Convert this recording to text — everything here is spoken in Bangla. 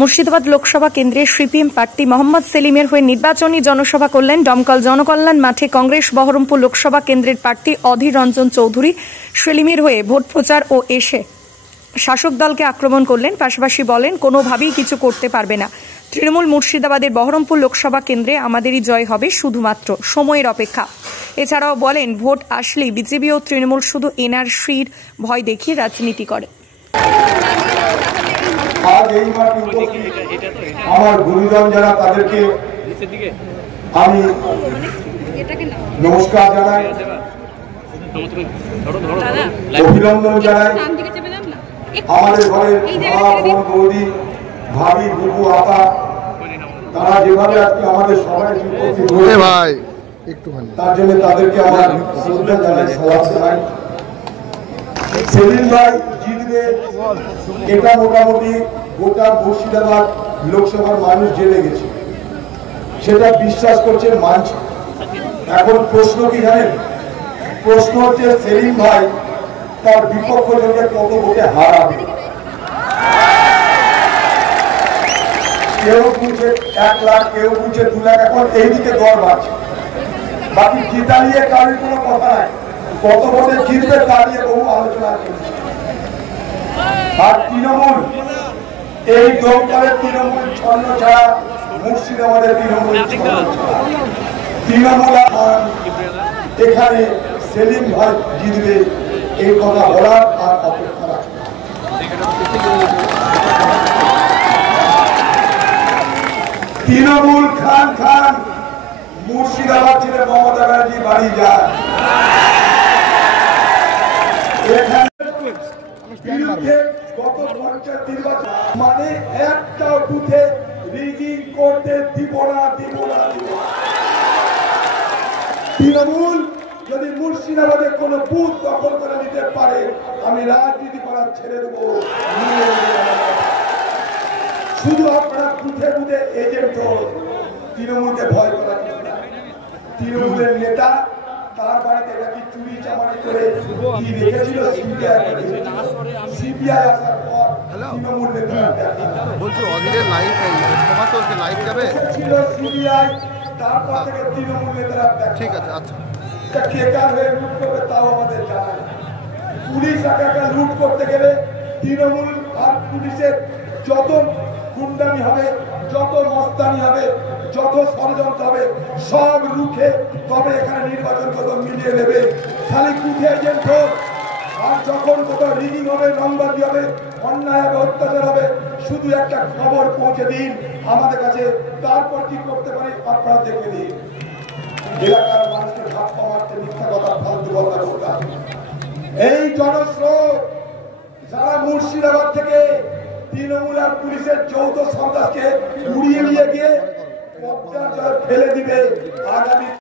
মুর্শিদাবাদ লোকসভা কেন্দ্রে সিপিএম প্রার্থী মোহাম্মদ সেলিমের হয়ে নির্বাচনী জনসভা করলেন ডমকল জনকল্যাণ মাঠে কংগ্রেস বহরমপুর লোকসভা কেন্দ্রের প্রার্থী অধীর রঞ্জন চৌধুরী। সেলিমের হয়ে ভোট প্রচার ও এসে শাসক দলকে আক্রমণ করলেন, পাশাপাশি বলেন কোনোভাবেই কিছু করতে পারবে না। তৃণমূল মুর্শিদাবাদের বহরমপুর লোকসভা কেন্দ্রে আমাদেরই জয় হবে, শুধুমাত্র সময়ের অপেক্ষা। এছাড়াও বলেন ভোট আসলেই বিজেপি ও তৃণমূল শুধু এনআরসির ভয় দেখিয়ে রাজনীতি করে। আজ এই মাঠে আমার গুরুজন যারা তাদেরকে আমি নমস্কার জানাই, অভিনন্দন জানাই। আমাদের ঘরের মা, বোন, বৌদি, ভাবি, বুবু, আপা, তারা যেভাবে আজকে আমাদের সবাই উপস্থিত হয়েছে তার জন্য তাদেরকে আমার শ্রদ্ধা জানাই, সালাম জানাই। সেলিম ভাই জিতবে এটা মোটামুটি গোটা মুর্শিদাবাদ লোকসভার মানুষ জেনে গেছে, সেটা বিশ্বাস করছে, মানছে। এখন প্রশ্ন কি জানেন? প্রশ্ন হচ্ছে সেলিম ভাই তার বিপক্ষ জনকে কত ভোটে হারাবে। কেউ বুঝে 1 লাখ, কেউ বুঝে 2 লাখ। এখন এইদিকে দর বাড়ছে, বাকি জিতা নিয়ে কারোর কোনো কথা নাই। কত ভোটে জিতবে তা নিয়ে বহু আলোচনা চলছে। আর তৃণমূল, এই দমকলের তৃণমূল ছন্ন ছাড়া মুর্শিদাবাদের তৃণমূল তৃণমূল এখানে সেলিম ভাই জিতবে এই কথা বলার আর অপেক্ষা রাখে। তৃণমূল খান খান মুর্শিদাবাদ ছেড়ে মমতা ব্যানার্জি বাড়ি যায়। মানে একটা বুথে রিগিং করতে দিব না। তৃণমূল যদি মুর্শিদাবাদে কোন বুথ দখল করে নিতে পারে, আমি রাজনীতি করা ছেড়ে দেবো। শুধু আপনারা বুথে বুথে এজেন্ট হন, তৃণমূলকে ভয় করা কিছু না। তৃণমূলের নেতা তার বাড়িতে নাকি চুরি চামারি করে কি রেখেছিল সিবিআই আসার পর তৃণমূল নেতা বলছো অধীরের লাইভ লাইভ যাবে ছিল সিবিআই, তারপর থেকে তৃণমূল নেতারা ঠিক আছে। আচ্ছা, কে কার হয়ে লুট করবে তাও আমাদের জানা নেই। পুলিশ একা লুট করতে গেলে তৃণমূল আর পুলিশের যত গুন্ডামি হবে, যত মস্তানি হবে, যত ষড়যন্ত্র হবে, সব রুখে তবে এখানে নির্বাচন কত মিলিয়ে নেবে। খালি কুঠে এজেন্ট হোক, আর যখন কোথাও রিগিং হবে, নম্বরই হবে, অন্যায় হবে, অত্যাচার হবে, শুধু একটা খবর পৌঁছে দিন আমাদের কাছে, তারপর কি করতে পারি আপনারা দেখে দিন। এলাকার মানুষকে ধাপ্পা মারতে মিথ্যা কথা ফালতু কথা বলতে। এই জনস্রোত যারা মুর্শিদাবাদ থেকে তৃণমূল আর পুলিশের যৌথ সন্ত্রাসকে উড়িয়ে নিয়ে গিয়ে ফেলে দিবে আগামী